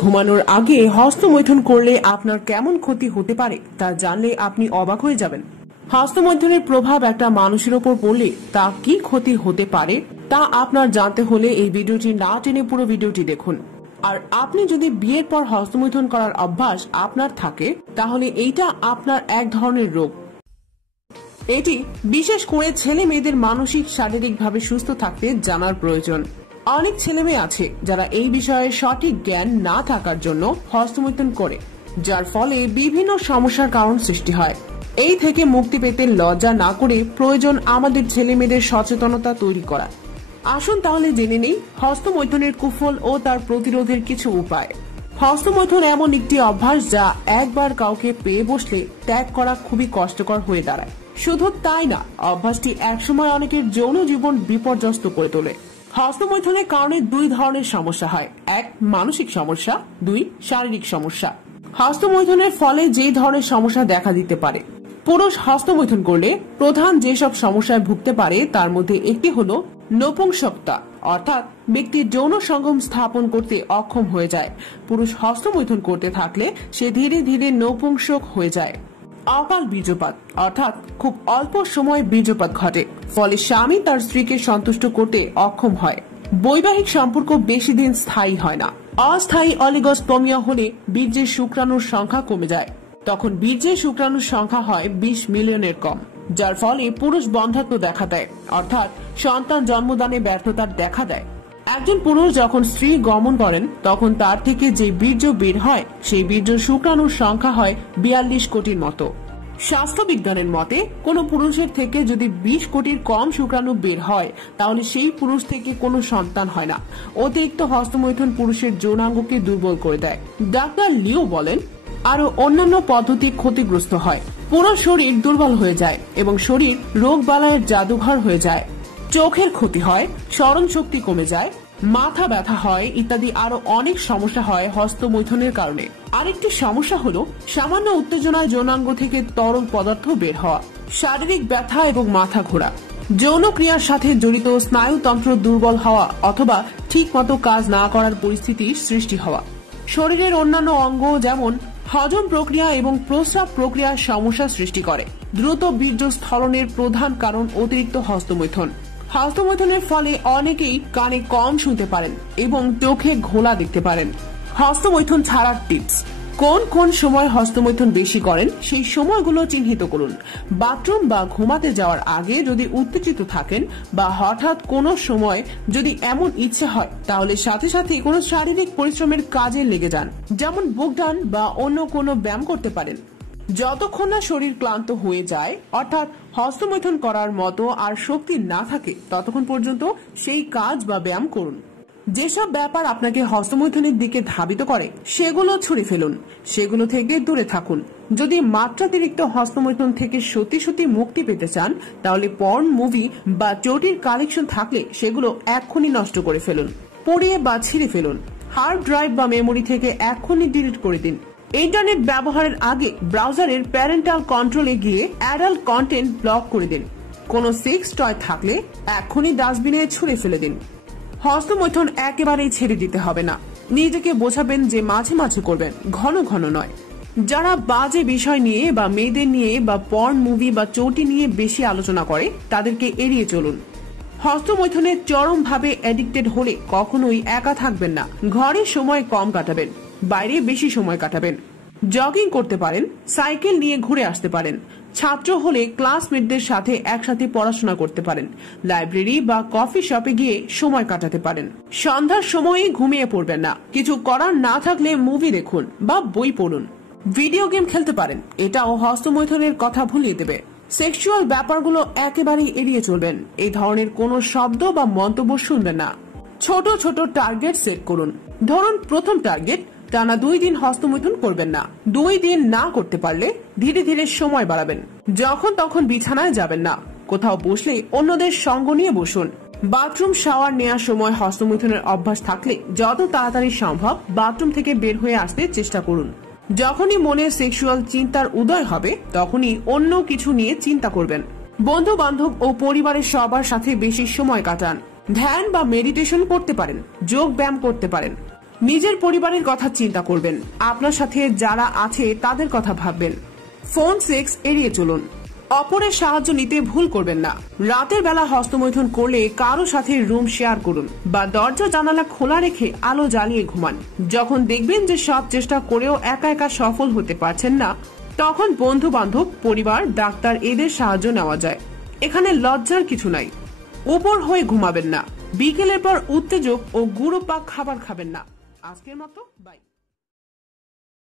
ঘুমানোর আগে হস্তমৈথুন করলে আপনার কেমন ক্ষতি হতে পারে তা জানলে আপনি অবাক হয়ে যাবেন। হস্তমৈথুনের প্রভাব একটা মানুষের ওপর পড়লে তা কি ক্ষতি হতে পারে তা আপনার জানতে হলে এই ভিডিওটি না টেনে পুরো ভিডিওটি দেখুন। আর আপনি যদি বিয়ের পর হস্তমৈথুন করার অভ্যাস আপনার থাকে তাহলে এইটা আপনার এক ধরনের রোগ। এটি বিশেষ করে ছেলে মেয়েদের মানসিক শারীরিকভাবে সুস্থ থাকতে জানার প্রয়োজন। অনেক ছেলে মেয়ে আছে যারা এই বিষয়ে সঠিক জ্ঞান না থাকার জন্য হস্তমৈথুন করে, যার ফলে বিভিন্ন সমস্যার কারণ সৃষ্টি হয়। এই থেকে মুক্তি পেতে লজ্জা না করে প্রয়োজন আমাদের ছেলে মেয়েদের সচেতনতা তৈরি করা। আসুন তাহলে জেনে নেই হস্তমৈথুনের কুফল ও তার প্রতিরোধের কিছু উপায়। হস্তমৈথুন এমন একটি অভ্যাস যা একবার কাউকে পেয়ে বসলে ত্যাগ করা খুবই কষ্টকর হয়ে দাঁড়ায়। শুধু তাই না, অভ্যাসটি একসময় অনেকের যৌন জীবন বিপর্যস্ত করে তোলে। হস্তমৈথুনের কারণে দুই ধরনের সমস্যা হয়, এক মানসিক সমস্যা, দুই শারীরিক সমস্যা। হস্তমৈথুনের ফলে যে ধরনের সমস্যা দেখা দিতে পারে। পুরুষ হস্তমৈথুন করলে প্রধান যেসব সমস্যায় ভুগতে পারে তার মধ্যে একটি হলো নপুংসকতা, অর্থাৎ ব্যক্তির যৌন সঙ্গম স্থাপন করতে অক্ষম হয়ে যায়। পুরুষ হস্তমৈথুন করতে থাকলে সে ধীরে ধীরে নপুংসক হয়ে যায়। অকাল বীর্যপাত, অর্থাৎ খুব অল্প সময় বীর্যপাত ঘটে, ফলে স্বামী তার স্ত্রীকে সন্তুষ্ট করতে অক্ষম হয়। বৈবাহিক সম্পর্ক বেশি দিন স্থায়ী হয় না। অস্থায়ী অলিগোস্পর্মিয়া হলে বীর্যের শুক্রাণুর সংখ্যা কমে যায়, তখন বীর্যের শুক্রাণুর সংখ্যা হয় 20 মিলিয়নের কম, যার ফলে পুরুষ বন্ধ্যাত্ব দেখা দেয়, অর্থাৎ সন্তান জন্মদানে ব্যর্থতার দেখা দেয়। একজন পুরুষ যখন স্ত্রী গমন করেন তখন তার থেকে যে বীর্য বের হয় সেই বীর্য শুক্রাণুর সংখ্যা হয় 42 কোটির মতো। স্বাস্থ্য বিজ্ঞানের মতে কোন পুরুষের থেকে যদি 20 কোটির কম শুক্রাণু বের হয় তাহলে সেই পুরুষ থেকে কোনো সন্তান হয় না। অতিরিক্ত হস্তমৈথুন পুরুষের যৌনাঙ্গকে দুর্বল করে দেয়। ডাক্তার লিও বলেন, আরো অন্যান্য পদ্ধতি ক্ষতিগ্রস্ত হয়। পুরো শরীর দুর্বল হয়ে যায় এবং শরীর রোগ বালাইয়ের জাদুঘর হয়ে যায়। চোখের ক্ষতি হয়, স্মরণ শক্তি কমে যায়, মাথা ব্যথা হয় ইত্যাদি আরো অনেক সমস্যা হয় হস্তমৈথুনের কারণে। আরেকটি সমস্যা হলো সামান্য উত্তেজনায় যৌনাঙ্গ থেকে তরল পদার্থ বের হওয়া, শারীরিক ব্যথা এবং মাথা ঘোরা, যৌন ক্রিয়ার সাথে জড়িত স্নায়ুতন্ত্র দুর্বল হওয়া অথবা ঠিক মতো কাজ না করার পরিস্থিতির সৃষ্টি হওয়া। শরীরের অন্যান্য অঙ্গ যেমন হজম প্রক্রিয়া এবং প্রস্রাব প্রক্রিয়ার সমস্যা সৃষ্টি করে। দ্রুত বীর্য স্খলনের প্রধান কারণ অতিরিক্ত হস্তমৈথুন। হস্তমৈথুনের ফলে অনেকেই কানে কম শুনতে পারেন এবং চোখে ঘোলা দেখতে পারেন। হস্তমৈথুন ছাড়ার টিপস। কোন কোন সময় হস্তমৈথুন বেশি করেন সেই সময়গুলো চিহ্নিত করুন। বাথরুম বা ঘুমাতে যাওয়ার আগে যদি উত্তেজিত থাকেন বা হঠাৎ কোনো সময় যদি এমন ইচ্ছে হয় তাহলে সাথে সাথে কোনো শারীরিক পরিশ্রমের কাজে লেগে যান, যেমন বুক ডাউন বা অন্য কোনো ব্যায়াম করতে পারেন। যতক্ষণ না শরীর ক্লান্ত হয়ে যায় অর্থাৎ হস্তমৈথুন করার মতো আর শক্তি না থাকে ততক্ষণ পর্যন্ত সেই কাজ বা ব্যায়াম করুন। যেসব ব্যাপার আপনাকে হস্তমৈথুনের দিকে ধাবিত করে সেগুলো ছুঁড়ে ফেলুন, সেগুলো থেকে দূরে থাকুন। যদি মাত্রাতিরিক্ত হস্তমৈথুন থেকে সত্যি সত্যি মুক্তি পেতে চান তাহলে পর্ন মুভি বা চটির কালেকশন থাকলে সেগুলো এক্ষুনি নষ্ট করে ফেলুন, পড়িয়ে বা ছিঁড়ে ফেলুন। হার্ড ড্রাইভ বা মেমোরি থেকে এক্ষুনি ডিলিট করে দিন। ইন্টারনেট ব্যবহারের আগে ব্রাউজারের প্যারেন্টাল কন্ট্রোলে গিয়ে অ্যাডাল্ট কন্টেন্ট ব্লক করে দিন। কোনো সেক্স টয় থাকলে এক্ষুনি ডাস্টবিনে ছুঁড়ে ফেলে দিন। হস্তমৈথুন একেবারেই ছেড়ে দিতে হবে না। নিজেকে বোঝাবেন যে মাঝে মাঝে করবেন, ঘন ঘন নয়। যারা বাজে বিষয় নিয়ে বা মেয়েদের নিয়ে বা পর্ন মুভি বা চটি নিয়ে বেশি আলোচনা করে তাদেরকে এড়িয়ে চলুন। হস্তমৈথুনে চরমভাবে অ্যাডিক্টেড হলে কখনোই একা থাকবেন না। ঘরে সময় কম কাটাবেন, বাইরে বেশি সময় কাটাবেন। জগিং করতে পারেন, সাইকেল নিয়ে ঘুরে আসতে পারেন। ছাত্র হলে ক্লাসমেটদের সাথে একসাথে পড়াশোনা করতে পারেন। লাইব্রেরি বা কফি শপে গিয়ে সময় কাটাতে পারেন। সন্ধ্যার সময়ে ঘুমিয়ে পড়বেন না। কিছু করার না থাকলে মুভি দেখুন বা বই পড়ুন। ভিডিও গেম খেলতে পারেন, এটাও হস্তমৈথুনের কথা ভুলিয়ে দেবে। সেক্সুয়াল ব্যাপারগুলো একেবারেই এড়িয়ে চলবেন। এই ধরনের কোনো শব্দ বা মন্তব্য শুনবেন না। ছোট ছোট টার্গেট সেট করুন। ধরুন প্রথম টার্গেট, টানা 2 দিন হস্তমৈথুন করবেন না। 2 দিন না করতে পারলে ধীরে ধীরে সময় বাড়াবেন। যখন তখন বিছানায় যাবেন না। কোথাও বসলে অন্যদের সঙ্গ নিয়ে বসুন। বাথরুম শাওয়ার নেওয়ার সময় হস্তমৈথুনের অভ্যাস থাকলে যত তাড়াতাড়ি সম্ভব বাথরুম থেকে বের হয়ে আসতে চেষ্টা করুন। যখনই মনে সেক্সুয়াল চিন্তার উদয় হবে তখনই অন্য কিছু নিয়ে চিন্তা করবেন। বন্ধু বান্ধব ও পরিবারের সবার সাথে বেশি সময় কাটান। ধ্যান বা মেডিটেশন করতে পারেন, যোগ ব্যায়াম করতে পারেন। নিজের পরিবারের কথা চিন্তা করবেন, আপনার সাথে যারা আছে তাদের কথা ভাববেন। ফোন সেক্স এড়িয়ে চলুন। অপরের সাহায্য নিতে ভুল করবেন না। রাতের বেলা হস্তমৈথুন করলে কারো সাথে রুম শেয়ার করুন বা দরজা জানালা খোলা রেখে আলো জ্বালিয়ে ঘুমান। যখন দেখবেন যে সব চেষ্টা করেও একা একা সফল হতে পারছেন না, তখন বন্ধু বান্ধব, পরিবার, ডাক্তার এদের সাহায্য নেওয়া যায়। এখানে লজ্জার কিছু নাই। উপর হয়ে ঘুমাবেন না। বিকেলের পর উত্তেজক ও গুঁড়ো পাক খাবার খাবেন না। আজকের মতো বাই।